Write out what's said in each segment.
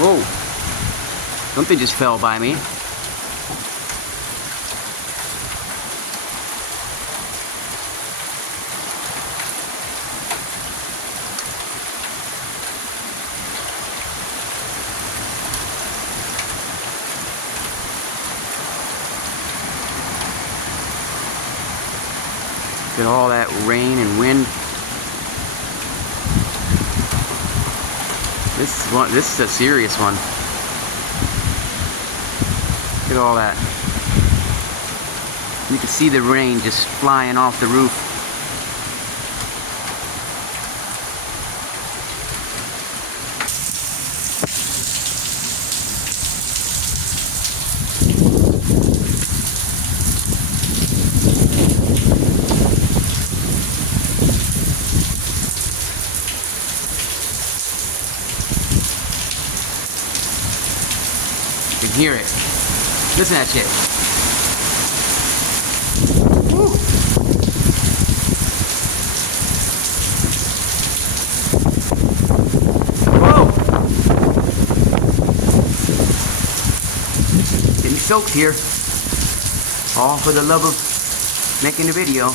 Whoa. Something just fell by me. Look at all that rain and wind. This is a serious one. Look at all that. You can see the rain just flying off the roof. You can hear it. Listen to that shit. Woo. Whoa! Getting soaked here. All for the love of making a video.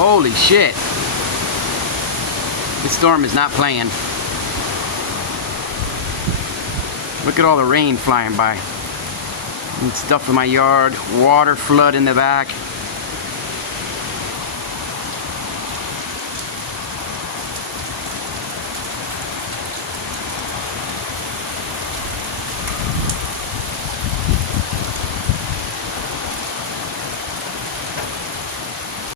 Holy shit. This storm is not playing. Look at all the rain flying by. And stuff in my yard, water flood in the back.